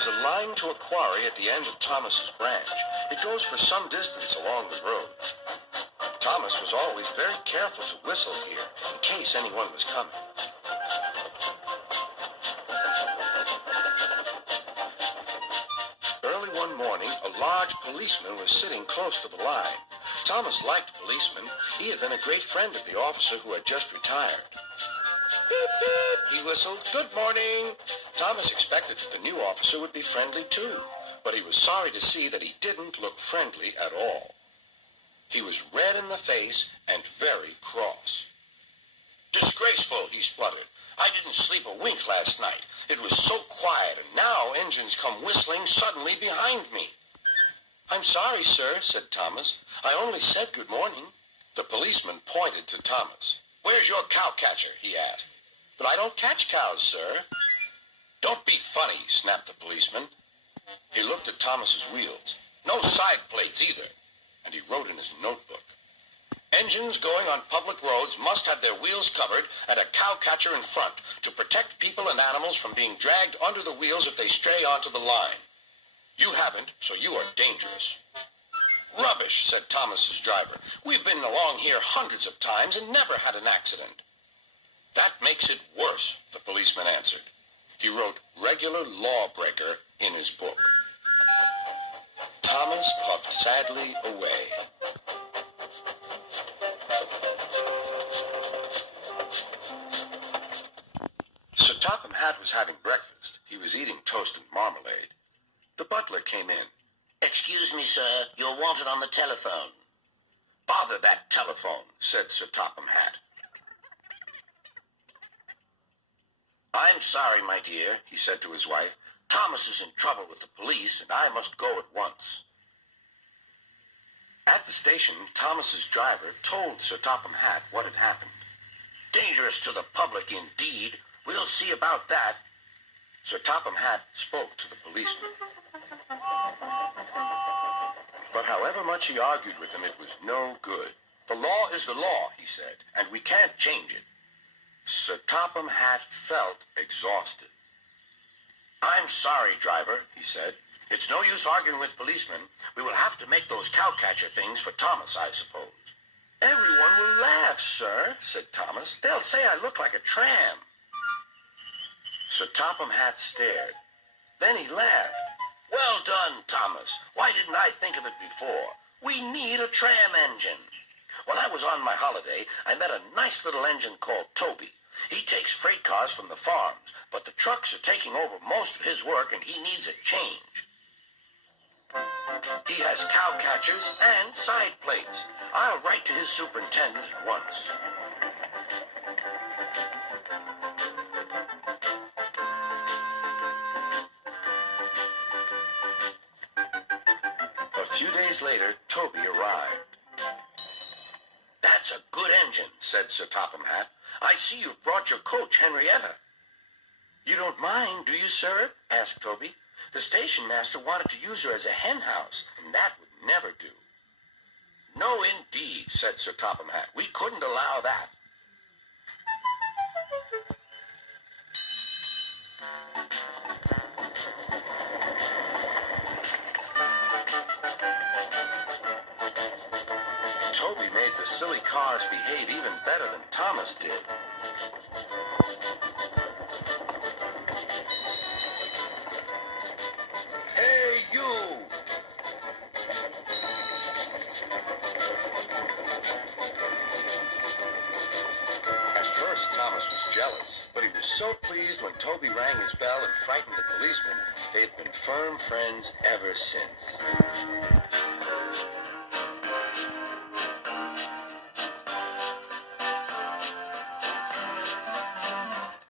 There's a line to a quarry at the end of Thomas's branch. It goes for some distance along the road. Thomas was always very careful to whistle here in case anyone was coming. Early one morning, a large policeman was sitting close to the line. Thomas liked policemen. He had been a great friend of the officer who had just retired. Beep, beep, he whistled. Good morning. Thomas expected that the new officer would be friendly too, but he was sorry to see that he didn't look friendly at all. He was red in the face and very cross. Disgraceful, he spluttered. I didn't sleep a wink last night. It was so quiet, and now engines come whistling suddenly behind me. I'm sorry, sir, said Thomas. I only said good morning. The policeman pointed to Thomas. Where's your cowcatcher? He asked. But I don't catch cows, sir. Don't be funny, snapped the policeman. He looked at Thomas's wheels. No side plates either. And he wrote in his notebook. Engines going on public roads must have their wheels covered and a cowcatcher in front to protect people and animals from being dragged under the wheels if they stray onto the line. You haven't, so you are dangerous. Rubbish, said Thomas's driver. We've been along here hundreds of times and never had an accident. That makes it worse, the policeman answered. He wrote regular lawbreaker in his book. Thomas puffed sadly away. Sir Topham Hatt was having breakfast. He was eating toast and marmalade. The butler came in. Excuse me, sir. You're wanted on the telephone. Bother that telephone, said Sir Topham Hatt. I'm sorry, my dear, he said to his wife. Thomas is in trouble with the police, and I must go at once. At the station, Thomas's driver told Sir Topham Hatt what had happened. Dangerous to the public, indeed. We'll see about that. Sir Topham Hatt spoke to the policeman. But however much he argued with him, it was no good. The law is the law, he said, and we can't change it. Sir Topham Hatt felt exhausted. I'm sorry, driver, he said. It's no use arguing with policemen. We will have to make those cowcatcher things for Thomas, I suppose. Everyone will laugh, sir, said Thomas. They'll say I look like a tram. Sir Topham Hatt stared. Then he laughed. Well done, Thomas. Why didn't I think of it before? We need a tram engine. When I was on my holiday, I met a nice little engine called Toby. He takes freight cars from the farms, but the trucks are taking over most of his work and he needs a change. He has cowcatchers and side plates. I'll write to his superintendent at once. A few days later, Toby arrived. That's a good engine, said Sir Topham Hatt. I see you've brought your coach, Henrietta. You don't mind, do you, sir? Asked Toby. The station master wanted to use her as a hen house, and that would never do. No, indeed, said Sir Topham Hatt. We couldn't allow that. Toby made the silly cars behave even better than Thomas did. Hey, you! At first, Thomas was jealous, but he was so pleased when Toby rang his bell and frightened the policeman. They've been firm friends ever since.